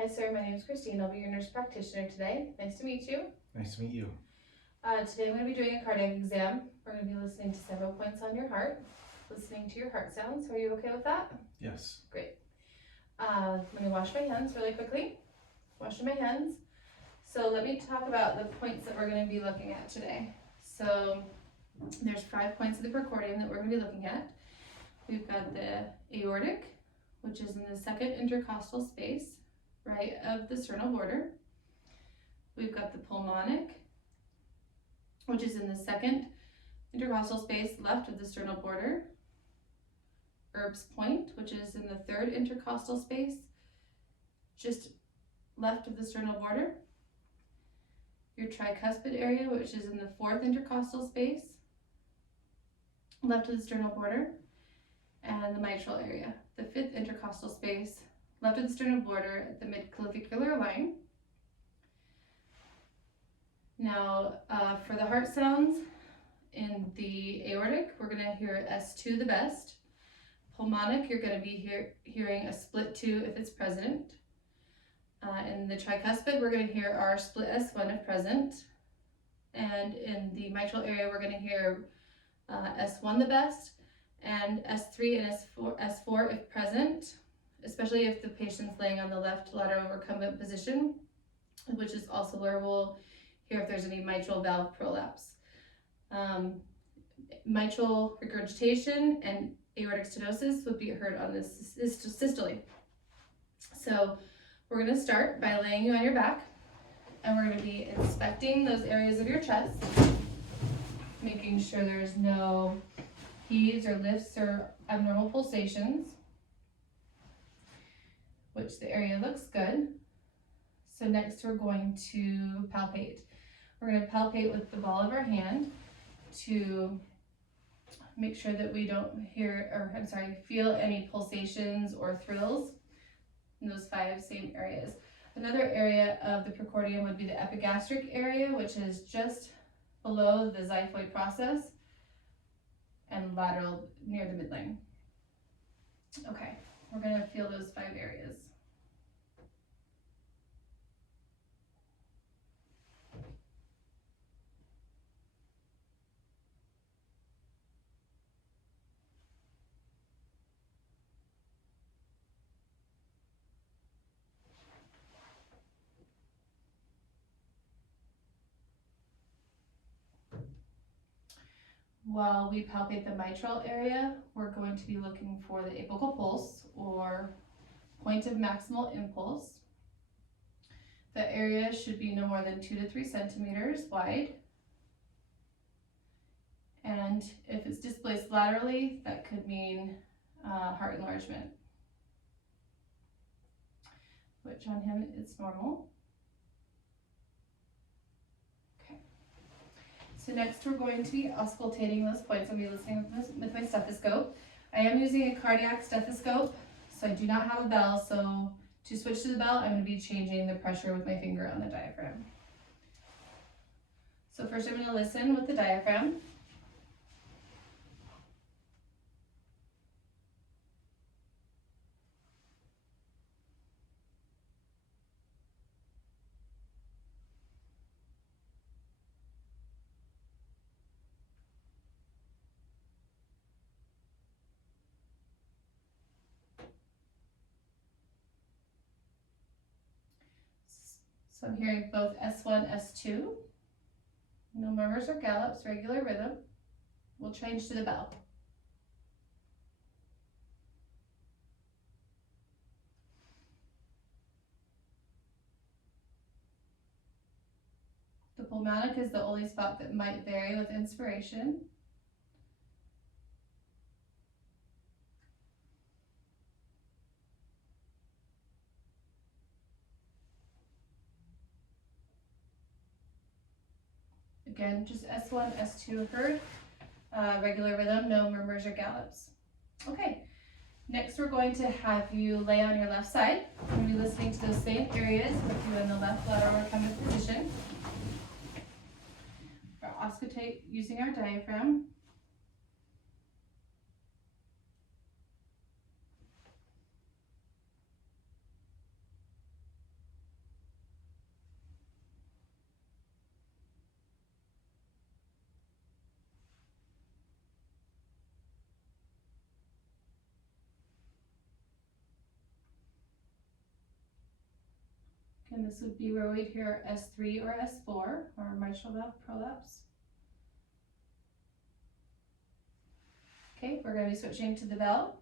Hi, sir. My name is Christine. I'll be your nurse practitioner today. Nice to meet you. Nice to meet you. Today I'm going to be doing a cardiac exam. We're going to be listening to several points on your heart, listening to your heart sounds. Are you okay with that? Yes. Great. Let me wash my hands really quickly. Washing my hands. So let me talk about the points that we're going to be looking at today. So there's 5 points of the precordium that we're going to be looking at. We've got the aortic, which is in the second intercostal space, right of the sternal border. We've got the pulmonic, which is in the second intercostal space left of the sternal border. Erb's point, which is in the third intercostal space, just left of the sternal border. Your tricuspid area, which is in the fourth intercostal space, left of the sternal border. And the mitral area, the fifth intercostal space, left of the sternal border at the midclavicular line. Now, for the heart sounds, in the aortic, we're going to hear S2 the best. Pulmonic, you're going to be hearing a split 2 if it's present. In the tricuspid, we're going to hear our split S1 if present. And in the mitral area, we're going to hear S1 the best, and S3 and S4 if present, especially if the patient's laying on the left lateral recumbent position, which is also where we'll hear if there's any mitral valve prolapse. Mitral regurgitation and aortic stenosis would be heard on this systole. So we're going to start by laying you on your back, and we're going to be inspecting those areas of your chest, making sure there's no heaves or lifts or abnormal pulsations, which the area looks good. So next we're going to palpate. We're going to palpate with the ball of our hand to make sure that we don't feel any pulsations or thrills in those 5 same areas. Another area of the precordium would be the epigastric area, which is just below the xiphoid process and lateral near the midline. Okay, we're going to feel those 5 areas. While we palpate the mitral area, we're going to be looking for the apical pulse, or point of maximal impulse. The area should be no more than 2 to 3 centimeters wide. And if it's displaced laterally, that could mean heart enlargement, which on him it's normal. So next we're going to be auscultating those points. I'll be listening with my stethoscope. I am using a cardiac stethoscope, so I do not have a bell. So to switch to the bell, I'm going to be changing the pressure with my finger on the diaphragm. So first I'm going to listen with the diaphragm. So I'm hearing both S1, S2. No murmurs or gallops, regular rhythm. We'll change to the bell. The pulmonic is the only spot that might vary with inspiration. Again, just S1, S2 heard. Regular rhythm, no murmurs or gallops. Okay, next we're going to have you lay on your left side. We're going to be listening to those same areas with you in the left lateral recumbent position. We'll auscultate using our diaphragm. And this would be where we'd hear S3 or S4, or mitral valve prolapse. Okay, we're going to be switching to the bell.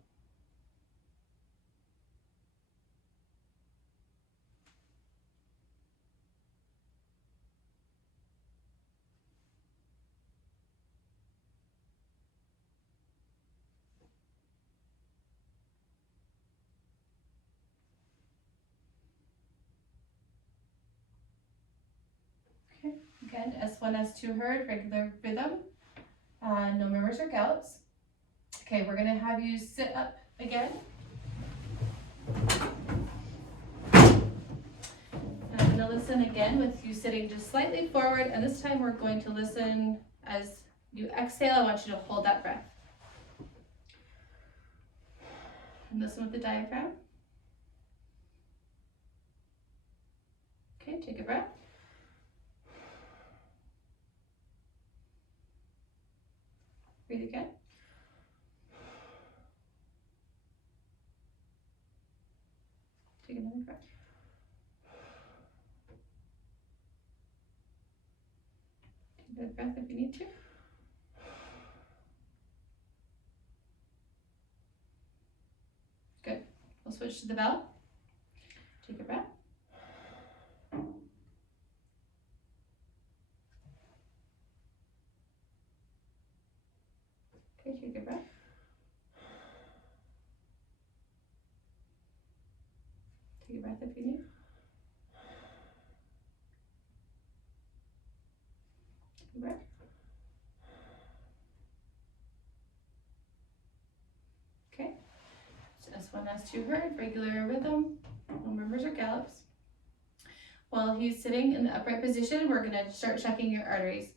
Okay, again, S1, S2 heard, regular rhythm, no murmurs or gallops. Okay, we're going to have you sit up again. And I'm going to listen again with you sitting just slightly forward, and this time we're going to listen as you exhale. I want you to hold that breath. And listen with the diaphragm. Okay, take a breath. Breathe again. Take another breath. Take another breath if you need to. Good. We'll switch to the bell. Take a breath. Okay, take a breath. Take a breath if you need. Take a breath. Okay. So S1, S2 heard, regular rhythm, no murmurs or gallops. While he's sitting in the upright position, we're going to start checking your arteries.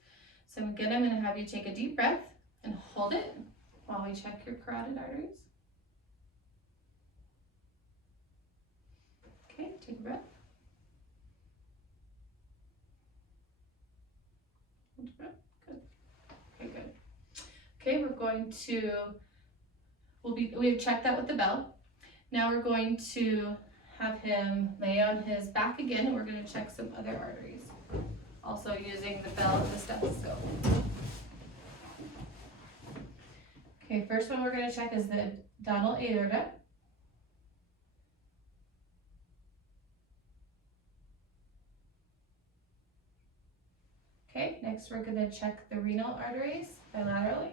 So again, I'm going to have you take a deep breath and hold it while we check your carotid arteries. Okay, take a breath. Hold your breath. Good. Okay, good. Okay, we're going to, we've checked that with the bell. Now we're going to have him lay on his back again, and we're going to check some other arteries, also using the bell and the stethoscope. Okay, first one we're going to check is the abdominal aorta. Okay, next we're going to check the renal arteries bilaterally.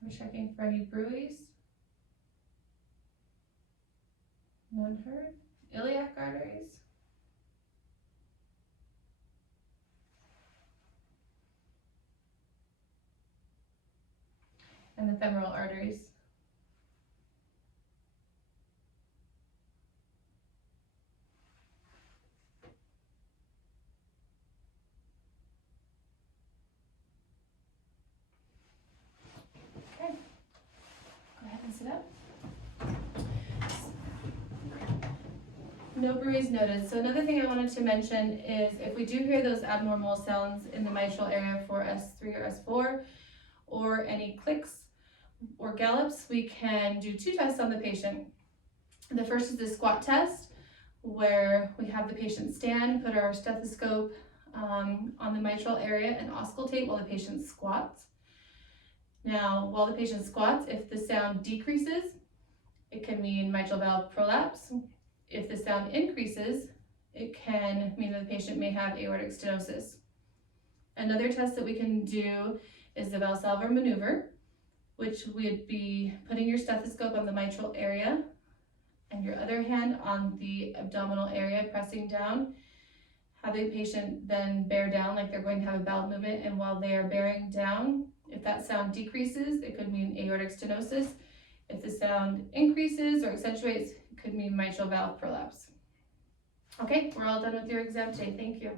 We're checking for any bruits. None heard. Iliac arteries. And the femoral arteries. Okay, go ahead and sit up. No bruits noted. So another thing I wanted to mention is if we do hear those abnormal sounds in the mitral area for S3 or S4, or any clicks or gallops, we can do two tests on the patient. The first is the squat test, where we have the patient stand, put our stethoscope on the mitral area and auscultate while the patient squats. Now, while the patient squats, if the sound decreases, it can mean mitral valve prolapse. If the sound increases, it can mean that the patient may have aortic stenosis. Another test that we can do is the Valsalva maneuver, which would be putting your stethoscope on the mitral area and your other hand on the abdominal area, pressing down. Have the patient then bear down like they're going to have a bowel movement, and while they are bearing down, if that sound decreases, it could mean aortic stenosis. If the sound increases or accentuates, it could mean mitral valve prolapse. Okay, we're all done with your exam today. Thank you.